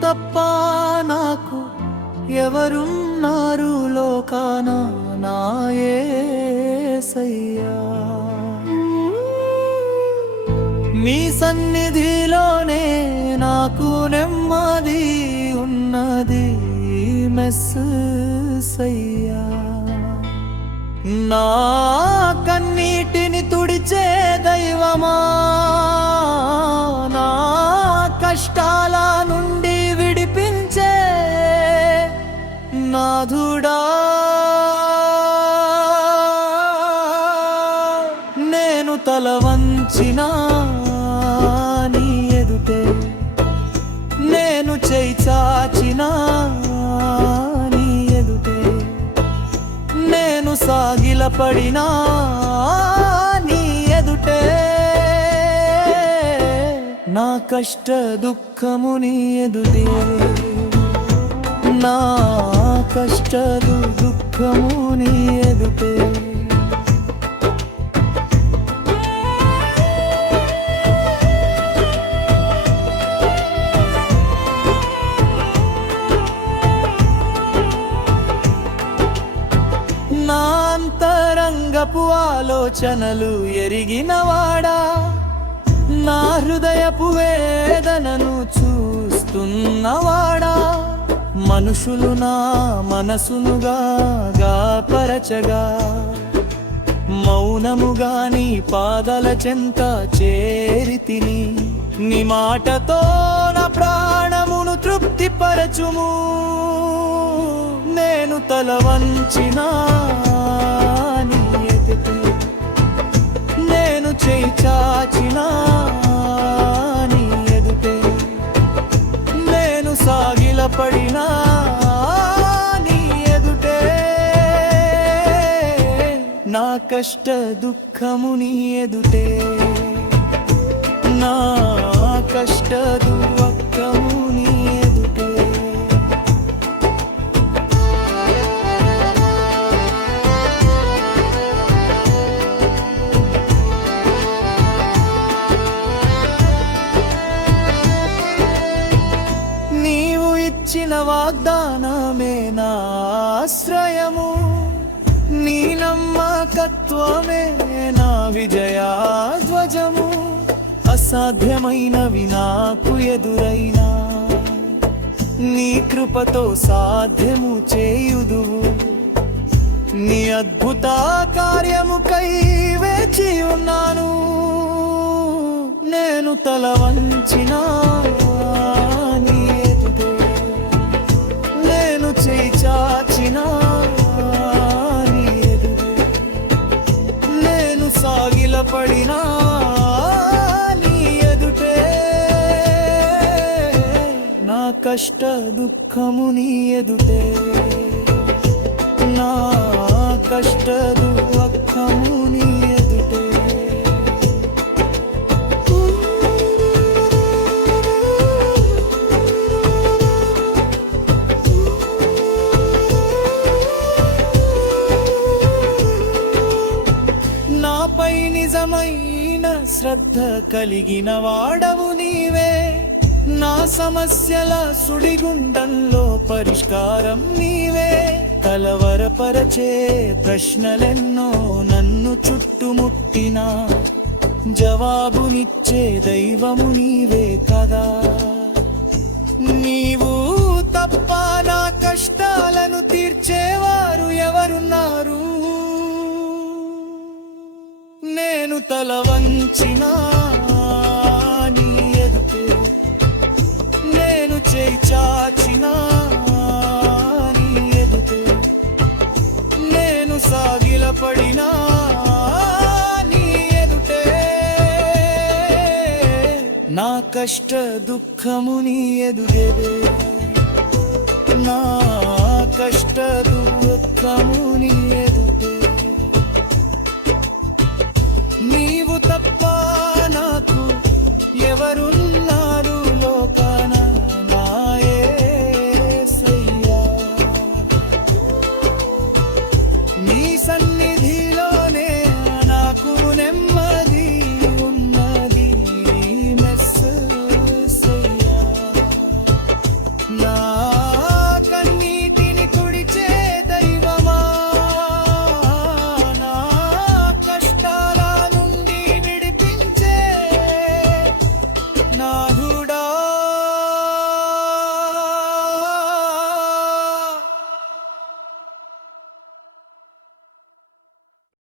తప్ప నాకు ఎవరున్నారు లోకాన నా యేసయ్యా. నీ సన్నిధిలోనే నాకు నెమ్మది ఉన్నది మెస్సయ్యా. నా కన్నీటిని తుడిచే దైవమా, నా కష్టాల నుండి విడిపించే నాథుడా, నేను తల వంచినా నీ ఎదుటే, నేను చేయి చాచినా నీ ఎదుటే, నేను సాగిలపడినా నీ ఎదుటే, నా కష్ట దుఃఖము నీ ఎదుటే, నా కష్ట దుఃఖము నీ ఎదుటే. నా అంతరంగపు ఆలోచనలు ఎరిగినవాడా, నా హృదయపు వేదనను చూస్తున్నవాడా, మనుషులు నా మనసునుగా గాపరచగా మౌనముగా నీ పాదల చెంత చేరితిని. నీ మాటతో నా ప్రాణమును తృప్తిపరచుము. నేను తల వంచినా నీ ఎదుటే, నేను చేయి చాచినా నీ ఎదుటే, నేను సాగిలపడినా నీ ఎదుటే, నా కష్ట దుఃఖము నీ ఎదుటే, నా కష్ట దుఃఖము నీ ఎదుటే. నీవు ఇచ్చిన వాగ్దానమే నా ఆశ్రయము, నీ నమ్మకత్వమే నా విజయాధ్వజము. అసాధ్యమైనవి నాకు ఎదురైనా నీ కృపతో సాధ్యము చేయుదువు. నీ అద్భుత కార్యముకై వేచి ఉన్నాను. నేను తల వంచినా నీ ఎదుటే, నేను చేయి చాచినా నీ ఎదుటే, నేను సాగిలపడినా నీ ఎదుటే, నా కష్ట దుఃఖము నీ ఎదుటే, నా కష్ట దుఃఖము నీ ఎదుటే. నాపై నిజమైన శ్రద్ధ కలిగిన వాడవు నీవే, నా సమస్యల సుడిగుండంలో పరిష్కారం నీవే. కలవరపరచే ప్రశ్నలెన్నో నన్ను చుట్టుముట్టినా జవాబునిచ్చే దైవము నీవే కదా. నీవు తప్ప నా కష్టాలను తీర్చేవారు ఎవరున్నారు? నేను తల వంచినా నీ ఎదుటే, నేను చేయి చాచినా నీ ఎదుటే, నేను సాగిలపడినా నీ ఎదుటే, నా కష్ట దుఃఖము నీ ఎదుటే, నా కష్ట దుఃఖము నీ ఎదుటే.